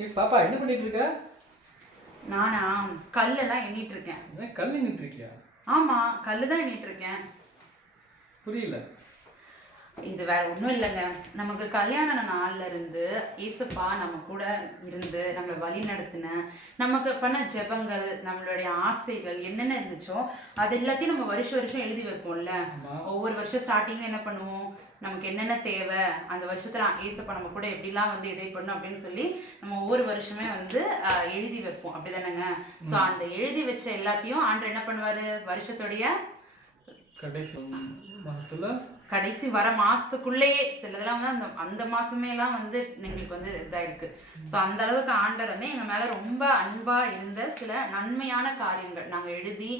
ஏய் பாப்பா என்ன பண்ணிட்டு இருக்க நானா? கல்லெல்லாம் எண்ணிட்டு இருக்கேன் என்ன கல் நின்றுட்டு இருக்கியா ஆமா கல்லு தான் எண்ணிட்டு இருக்கேன் புரியல. இது வேற ஒன்றும் இல்லைங்க. நமக்கு கல்யாண நாள்ல இருந்து ஏசப்பா நம்ம கூட இருந்து நம்மளை வழி நடத்தின நமக்கு பண்ண ஜெபங்கள் நம்மளுடைய ஆசைகள் என்னென்ன இருந்துச்சோ அது எல்லாத்தையும் நம்ம வருஷம் வருஷம் எழுதி வைப்போம்ல. ஒவ்வொரு வருஷம் ஸ்டார்டிங்ல என்ன பண்ணுவோம்? நமக்கு என்னென்ன தேவை? அந்த வருஷத்துல ஏசப்பா நம்ம கூட எப்படிலாம் வந்து இடைப்படணும் அப்படின்னு சொல்லி நம்ம ஒவ்வொரு வருஷமே வந்து எழுதி வைப்போம். அப்படிதானேங்க? ஸோ அந்த எழுதி வச்ச எல்லாத்தையும் ஆண்டர் என்ன பண்ணுவாரு? வருஷத்துடைய கடைசி மாதத்துல? கடைசி வர மாசத்துக்குள்ளேயே சிலதெல்லாம் வந்து அந்த அந்த மாசமே எல்லாம் வந்து எங்களுக்கு வந்து இதாயிருக்கு. ஸோ அந்த அளவுக்கு ஆண்டர் வந்து எங்க மேல ரொம்ப அன்பா இருந்த சில நன்மையான காரியங்கள் நாங்க எழுதி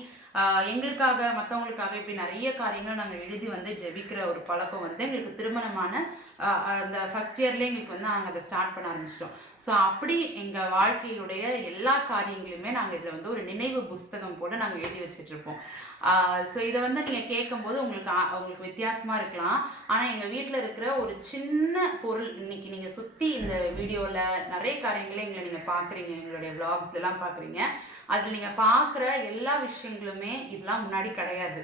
எங்களுக்காக மற்றவங்களுக்காக இப்படி நிறைய காரியங்கள் நாங்கள் எழுதி வந்து ஜெபிக்கிற ஒரு பழக்கம் வந்து எங்களுக்கு திருமணமான அந்த ஃபர்ஸ்ட் இயர்லேயே எங்களுக்கு வந்து நாங்கள் அதை ஸ்டார்ட் பண்ண ஆரம்பிச்சிட்டோம். ஸோ அப்படி எங்கள் வாழ்க்கையுடைய எல்லா காரியங்களையுமே நாங்கள் இதில் வந்து ஒரு நினைவு புஸ்தகம் போட நாங்கள் எழுதி வச்சிட்ருப்போம் ஸோ இதை வந்து நீங்கள் கேட்கும்போது உங்களுக்கு உங்களுக்கு வித்தியாசமாக இருக்கலாம். ஆனால் எங்கள் வீட்டில் இருக்கிற ஒரு சின்ன பொருள் இன்னைக்கு நீங்கள் சுத்த இந்த வீடியோவில் நிறைய காரியங்களை எங்களை நீங்கள் பார்க்குறீங்க எங்களுடைய vlogs எல்லாம் பார்க்குறீங்க அதில் நீங்கள் பார்க்குற எல்லா விஷயங்களுமே இதெல்லாம் முன்னாடி கிடையாது.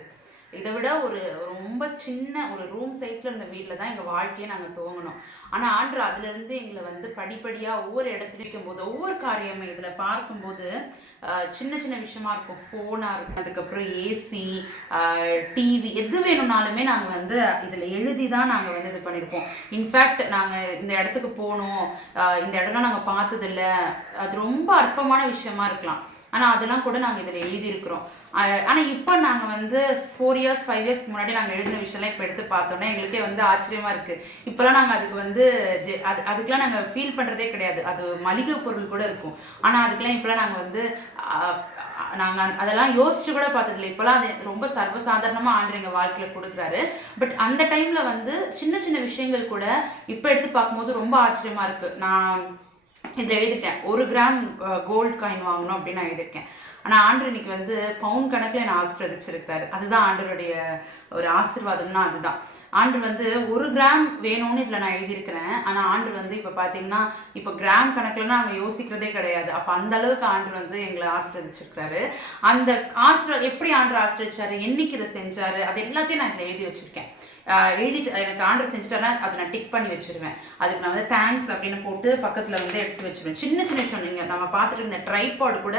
இதை விட ஒரு ரொம்ப சின்ன ஒரு ரூம் சைஸில் இருந்த வீட்டில் தான் எங்கள் வாழ்க்கையை நாங்கள் துவங்கினோம். ஆனால் ஆண்டு அதுலேருந்து எங்களை வந்து படிப்படியாக ஒவ்வொரு இடத்துல இருக்கும்போது ஒவ்வொரு காரியமே இதில் பார்க்கும்போது சின்ன சின்ன விஷயமா இருக்கும். ஃபோனாக இருக்கும். அதுக்கப்புறம் ஏசி டிவி எது வேணும்னாலுமே நாங்கள் வந்து இதில் எழுதி தான் நாங்கள் வந்து இது பண்ணியிருப்போம் இன்ஃபேக்ட் நாங்கள் இந்த இடத்துக்கு போனோம். இந்த இடம்லாம் நாங்கள் பார்த்ததில்ல. அது ரொம்ப அற்பமான விஷயமா இருக்கலாம். ஆனால் அதெல்லாம் கூட நாங்கள் இதில் எழுதியிருக்கிறோம். ஆனால் இப்போ நாங்கள் வந்து ஃபோர் இயர்ஸ் ஃபைவ் இயர்ஸ்க்கு முன்னாடி நாங்கள் எழுதின விஷயம்லாம் இப்போ எடுத்து பார்த்தோன்னே எங்களுக்கே வந்து ஆச்சரியமாக இருக்குது இப்போலாம் நாங்கள் அதுக்கு வந்து ஜெ- அது அதுக்கெலாம் நாங்கள் ஃபீல் பண்ணுறதே கிடையாது. அது மளிகை பொருள் கூட இருக்கும். ஆனால் அதுக்கெலாம் இப்போலாம் நாங்கள் வந்து நாங்கள் அதெல்லாம் யோசிச்சு கூட பார்த்ததில்ல. இப்போலாம் அது ரொம்ப சர்வசாதாரணமாக ஆண்டு எங்கள் வாழ்க்கையில் கொடுக்குறாரு. பட் அந்த டைமில் வந்து சின்ன சின்ன விஷயங்கள் கூட இப்போ எடுத்து பார்க்கும்போது ரொம்ப ஆச்சரியமா இருக்குது நான் இதில் எழுதிருக்கேன் ஒரு கிராம் கோல்டு காயின் வாங்கணும் அப்படின்னு நான் எழுதியிருக்கேன். ஆனால் ஆண்டு இன்னைக்கு வந்து பவுன் கணக்கில் என்னை ஆசீர்வதிச்சிருக்காரு அதுதான் ஆண்டருடைய ஒரு ஆசீர்வாதம்னா அதுதான். ஆண்டு வந்து ஒரு கிராம் வேணும்னு இதில் நான் எழுதியிருக்கிறேன். ஆனால் ஆண்டு வந்து இப்போ பார்த்தீங்கன்னா இப்போ கிராம் கணக்கில் நாங்கள் யோசிக்கிறதே கிடையாது. அப்போ அந்த அளவுக்கு ஆண்டு வந்து எங்களை ஆசிரியச்சிருக்கிறாரு அந்த ஆசிர எப்படி ஆண்டு ஆசிரியச்சார் என்னைக்கு இதை செஞ்சாரு? அது எல்லாத்தையும் நான் இதில் எழுதி வச்சிருக்கேன். எழுதிட்டு எனக்கு ஆர்டர் செஞ்சுட்டேன்னா அதை நான் டிக் பண்ணி வச்சிருவேன். அதுக்கு நான் வந்து தேங்க்ஸ் அப்படின்னு போட்டு பக்கத்தில் வந்து எடுத்து வச்சிருவேன். சின்ன சின்ன விஷயம் நீங்கள் நம்ம பார்த்துட்டு இருந்த ட்ரைபாடு கூட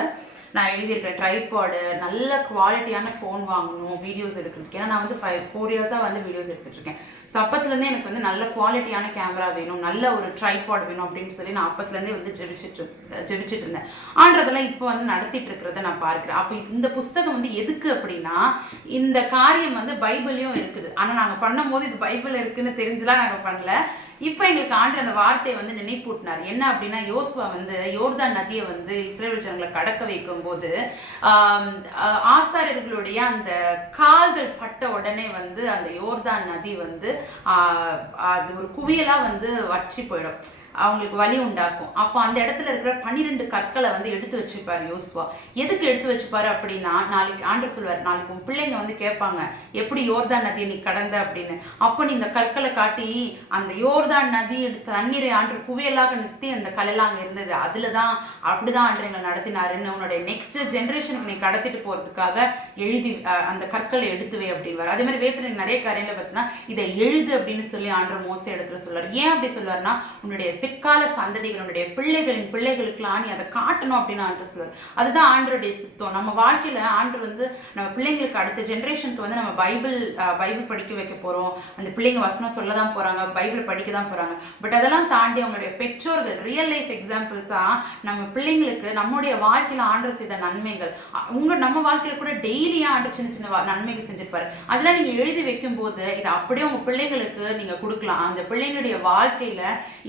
நான் எழுதியிருக்கேன் ட்ரைபாடு நல்ல குவாலிட்டியான ஃபோன் வாங்கணும் வீடியோஸ் எடுக்கிறதுக்கு. ஏன்னா நான் வந்து ஃபைவ் ஃபோர் இயர்ஸாக வந்து வீடியோஸ் எடுத்துகிட்டு இருக்கேன். ஸோ அப்பத்துலேருந்தே எனக்கு வந்து நல்ல குவாலிட்டியான கேமரா வேணும் நல்ல ஒரு ட்ரைபாட் வேணும் அப்படின்னு சொல்லி நான் அப்பத்துலேருந்தே வந்து ஜெபிச்சிட்டு ஜெபிச்சிட்டு இருந்தேன் ஆன்றதெல்லாம் இப்போ வந்து நடத்திட்டு இருக்கிறத நான் பார்க்குறேன். அப்போ இந்த புஸ்தகம் வந்து எதுக்கு அப்படின்னா இந்த காரியம் வந்து பைபிளையும் இருக்குது. ஆனால் நாங்கள் பண்ணும்போது இது பைபிள் இருக்குன்னு தெரிஞ்சுலாம் நாங்கள் பண்ணல. இப்போ எங்களுக்கு ஆண்டு அந்த வார்த்தையை வந்து நினைப்பூட்டினார். என்ன அப்படின்னா யோசுவா வந்து யோர்தான் நதியை வந்து இஸ்ரேல் ஜனங்களை கடக்க வைக்கும்போது போது ஆஹ், ஆசாரியர்களுடைய அந்த கால்கள் பட்ட உடனே வந்து அந்த யோர்தான் நதி வந்து ஆஹ், அது ஒரு குவியலா வந்து வற்றி போயிடும். அவங்களுக்கு வலி உண்டாக்கும். அப்போ அந்த இடத்துல இருக்கிற பன்னிரெண்டு கற்களை வந்து எடுத்து வச்சுப்பார் யோசுவா. எதுக்கு எடுத்து வச்சுப்பாரு அப்படின்னா நாளைக்கு ஆண்டு சொல்வார் நாளைக்கு உன் பிள்ளைங்க வந்து கேட்பாங்க எப்படி யோர்தான் நதியை நீ கடந்த? அப்படின்னு. அப்போ நீ இந்த கற்களை காட்டி அந்த யோர்தான் நதி எடுத்த தண்ணீரை ஆண்டு குவியலாக நிறுத்தி அந்த கல்லெல்லாம் அங்கே இருந்தது. அதில் தான் அப்படிதான் ஆண்டு எங்களை நடத்தினாருன்னு உன்னுடைய நெக்ஸ்ட் ஜென்ரேஷனுக்கு நீ கடத்திட்டு போகிறதுக்காக எழுதி அந்த கற்களை எடுத்துவே அப்படின்வார் அதே மாதிரி வேத்துல நிறைய காரியங்களை பார்த்தீங்கன்னா இதை எழுது அப்படின்னு சொல்லி ஆண்டு மோச இடத்துல சொல்லுவார் ஏன் அப்படி சொல்லுவார்னா உன்னுடைய பிற்கால சந்ததிகளுடைய பிள்ளைகளின் பிள்ளைகளுக்கெல்லாம் நீ அதை காட்டணும் அப்படின்னு ஆண்டு சொல்லுவார் அதுதான் ஆண்டருடைய சித்தம். நம்ம வாழ்க்கையில் ஆண்டு வந்து நம்ம பிள்ளைங்களுக்கு அடுத்த ஜென்ரேஷனுக்கு வந்து நம்ம பைபிள் பைபிள் படிக்க வைக்க போகிறோம் அந்த பிள்ளைங்க வசனம் சொல்ல தான் போகிறாங்க பைபிள் படிக்க தான் போகிறாங்க பட் அதெல்லாம் தாண்டி அவங்களுடைய பெற்றோர்கள் ரியல் லைஃப் எக்ஸாம்பிள்ஸாக நம்ம பிள்ளைங்களுக்கு நம்முடைய வாழ்க்கையில் ஆண்டு செய்த நன்மைகள். உங்கள் நம்ம வாழ்க்கையில் கூட டெய்லியாக ஆண்டு சின்ன சின்ன நன்மைகள் செஞ்சுருப்பாரு. அதெல்லாம் நீங்கள் எழுதி வைக்கும்போது இதை அப்படியே உங்கள் பிள்ளைங்களுக்கு நீங்கள் கொடுக்கலாம். அந்த பிள்ளைங்களுடைய வாழ்க்கையில்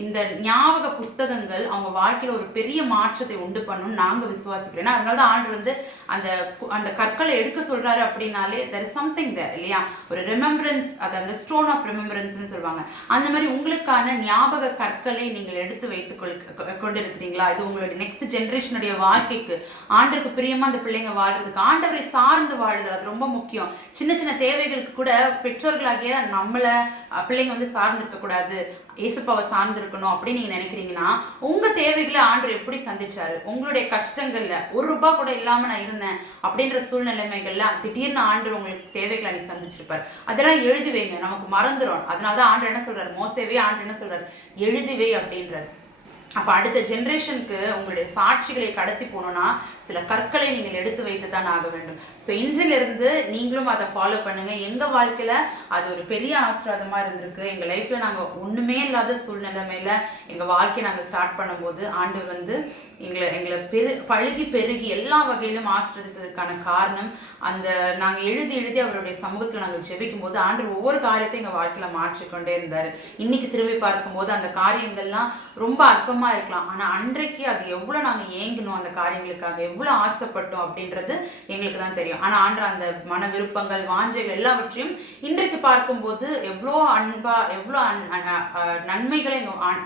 இந்த ஞாபக புஸ்தகங்கள் அவங்க வாழ்க்கையில ஒரு பெரிய மாற்றத்தை உண்டு பண்ணணும்னு நாங்கள் விசுவாசிக்கிறோம். ஏன்னா அதனால தான் ஆண்டு வந்து அந்த அந்த கற்களை எடுக்க சொல்கிறாரு அப்படின்னாலே தெர் இஸ் சம்திங் தேர் இல்லையா? ஒரு ரிமெம்பரன்ஸ் அது அந்த ஸ்டோன் ஆஃப் ரிமெம்பரன்ஸ்னு சொல்லுவாங்க. அந்த மாதிரி உங்களுக்கான ஞாபக கற்களை நீங்கள் எடுத்து வைத்துக்கொள் கொண்டு இருக்கிறீங்களா கொண்டிருக்கிறீங்களா? இது உங்களுடைய நெக்ஸ்ட் ஜென்ரேஷனுடைய வாழ்க்கைக்கு ஆண்டருக்கு பிரியமாக அந்த பிள்ளைங்க வாழ்கிறதுக்கு ஆண்டவரை சார்ந்து வாழுதல் அது ரொம்ப முக்கியம். சின்ன சின்ன தேவைகளுக்கு கூட பெற்றோர்களாகிய நம்மளை பிள்ளைங்க வந்து சார்ந்திருக்க இயேசுப்பாவை சார்ந்திருக்கணும் அப்படின்னு நீங்க நினைக்கிறீங்கன்னா உங்க தேவைகளை ஆண்டு எப்படி சந்திச்சாரு? உங்களுடைய கஷ்டங்கள்ல ஒரு ரூபாய் கூட இல்லாம நான் இருந்தேன் அப்படின்ற சூழ்நிலைமைகள்ல திடீர்னு ஆண்டு உங்களுக்கு தேவைகளை நீ சந்திச்சிருப்பார். அதெல்லாம் எழுதி வைங்க. நமக்கு மறந்துடும் அதனாலதான் ஆண்டு என்ன சொல்றாரு? மோசவே ஆண்டு என்ன சொல்றாரு? எழுதி அப்படின்றாரு. அப்ப அடுத்த ஜென்ரேஷனுக்கு உங்களுடைய சாட்சிகளை கடத்தி போகணும்னா சில கற்களை நீங்கள் எடுத்து வைத்து தான் ஆக வேண்டும். ஸோ இன்றிலிருந்து நீங்களும் அதை ஃபாலோ பண்ணுங்க. எங்கள் வாழ்க்கையில் அது ஒரு பெரிய ஆசிர்வாதமாக இருந்திருக்கு. எங்கள் லைஃப்பில் நாங்கள் ஒன்றுமே இல்லாத சூழ்நிலைமையில எங்கள் வாழ்க்கையை நாங்கள் ஸ்டார்ட் பண்ணும்போது ஆண்டு வந்து எங்களை எங்களை பெரு பழுகி பெருகி எல்லா வகையிலும் ஆசிரியத்ததுக்கான காரணம் அந்த நாங்கள் எழுதி எழுதி அவருடைய சமூகத்தில் நாங்கள் ஜெபிக்கும் போது ஆண்டு ஒவ்வொரு காரியத்தையும் எங்கள் வாழ்க்கையில் மாற்றிக்கொண்டே இருந்தார். இன்னைக்கு திரும்பி பார்க்கும்போது அந்த காரியங்கள்லாம் ரொம்ப அற்பமாக இருக்கலாம். ஆனால் அன்றைக்கு அது எவ்வளோ நாங்கள் ஏங்கினோம் அந்த காரியங்களுக்காக எவ்வளோ ஆசைப்பட்டோம் அப்படின்றது எங்களுக்கு தான் தெரியும். ஆனால் ஆன்ற அந்த மன விருப்பங்கள் வாஞ்சைகள் எல்லாவற்றையும் இன்றைக்கு பார்க்கும்போது எவ்வளோ அன்பா எவ்வளோ நன்மைகளை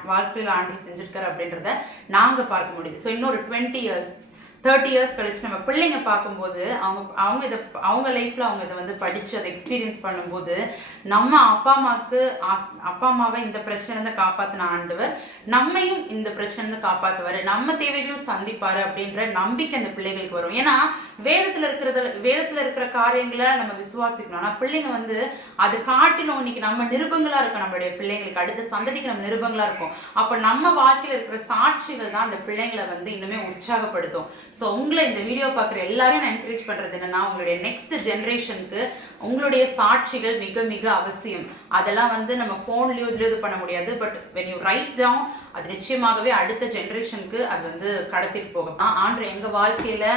வாழ்க்கையில் ஆண்- ஆண்டு செஞ்சிருக்காரு அப்படின்றத நாங்க பார்க்க முடியுது. ஸோ இன்னொரு டுவெண்ட்டி இயர்ஸ் தேர்ட்டி இயர்ஸ் கழிச்சு நம்ம பிள்ளைங்க பார்க்கும்போது அவங்க அவங்க இதை அவங்க லைஃப்ல அவங்க இதை வந்து படிச்சு அதை எக்ஸ்பீரியன்ஸ் பண்ணும்போது நம்ம அப்பா அம்மாவுக்கு ஆஸ்- அப்பா அம்மாவை இந்த பிரச்சனை இருந்து காப்பாத்தின ஆண்டவர் நம்மையும் இந்த பிரச்சனை இருந்து காப்பாத்துவாரு. நம்ம தேவைகளும் சந்திப்பாரு அப்படின்ற நம்பிக்கை அந்த பிள்ளைகளுக்கு வரும். ஏன்னா வேதத்துல இருக்கிறத வேதத்துல இருக்கிற காரியங்களை நம்ம விசுவாசிக்கணும். ஆனா பிள்ளைங்க வந்து அது காட்டிலும் இன்னைக்கு நம்ம நிருபங்களா இருக்கும். நம்மளுடைய பிள்ளைங்களுக்கு அடுத்த சந்ததிக்கு நம்ம நிருபங்களா இருக்கும். அப்ப நம்ம வாழ்க்கையில இருக்கிற சாட்சிகள் தான் அந்த பிள்ளைங்களை வந்து இன்னுமே உற்சாகப்படுத்தும். ஸோ உங்களை இந்த வீடியோ பார்க்குற எல்லாரையும் நான் என்கரேஜ் பண்ணுறது என்னென்னா உங்களுடைய நெக்ஸ்ட் ஜென்ரேஷனுக்கு உங்களுடைய சாட்சிகள் மிக மிக அவசியம். அதெல்லாம் வந்து நம்ம ஃபோன்லயோ இதில் இது பண்ண முடியாது. But when you write down அது நிச்சயமாகவே அடுத்த ஜென்ரேஷனுக்கு அது வந்து கடத்திட்டு போகும். ஆண்டு எங்கள் வாழ்க்கையில்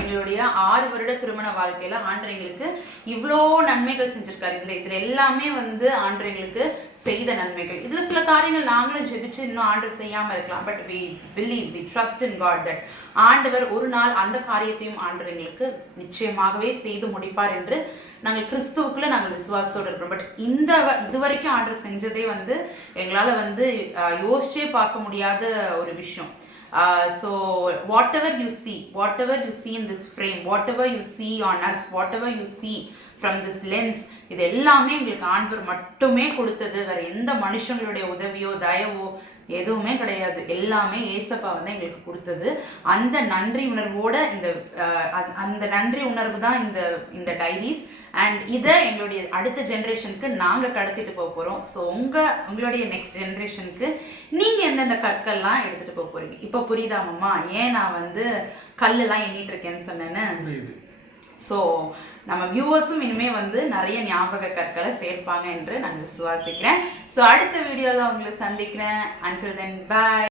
எங்களுடைய ஆறு வருட திருமண வாழ்க்கையில் ஆண்டு எங்களுக்கு இவ்வளோ நன்மைகள் செஞ்சுருக்காரு. இதில் இதில் எல்லாமே வந்து ஆண்டு எங்களுக்கு செய்த நன்மைகள். இதில் சில காரியங்கள் நாங்களும் ஜெபிச்சு இன்னும் ஆண்டு செய்யாமல் இருக்கலாம். But we believe we trust in God that ஆண்டவர் ஒரு நாள் அந்த காரியத்தையும் ஆண்டு எங்களுக்கு நிச்சயமாகவே செய்து முடிப்பார் என்று நாங்கள் கிறிஸ்துவுக்குள்ள நாங்கள் விசுவாசத்தோடு இருக்கிறோம். பட் இந்த வ- இதுவரைக்கும் ஆர்டர் செஞ்சதே வந்து எங்களால் வந்து யோசிச்சே பார்க்க முடியாத ஒரு விஷயம். So whatever you see whatever you see in this frame whatever you see on us whatever you see from this lens இது எல்லாமே எங்களுக்கு ஆண்டவர் மட்டுமே கொடுத்தது. வேற எந்த மனுஷங்களுடைய உதவியோ தயவோ எதுவுமே கிடையாது. எல்லாமே ஏசப்பா வந்து எங்களுக்கு கொடுத்தது. அந்த நன்றி உணர்வோட இந்த அந்த- அந்த நன்றி உணர்வு தான் இந்த இந்த டைரிஸ் அண்ட் இதை எங்களுடைய அடுத்த ஜென்ரேஷனுக்கு நாங்கள் கடத்திட்டு போக போகிறோம் ஸோ உங்கள் உங்களுடைய நெக்ஸ்ட் ஜென்ரேஷனுக்கு நீங்கள் எந்தெந்த கற்கள்லாம் எடுத்துகிட்டு போக போகிறீங்க இப்போ புரியுதா மாமா? ஏன் நான் வந்து கல்லெல்லாம் எண்ணிட்டு இருக்கேன்னு சொன்னேன்னு? ஸோ நம்ம வியூவர்ஸும் இனிமே வந்து நிறைய ஞாபக கற்களை சேர்ப்பாங்க என்று நான் விசுவாசிக்கிறேன். ஸோ அடுத்த வீடியோவில் உங்களை சந்திக்கிறேன். Until then bye.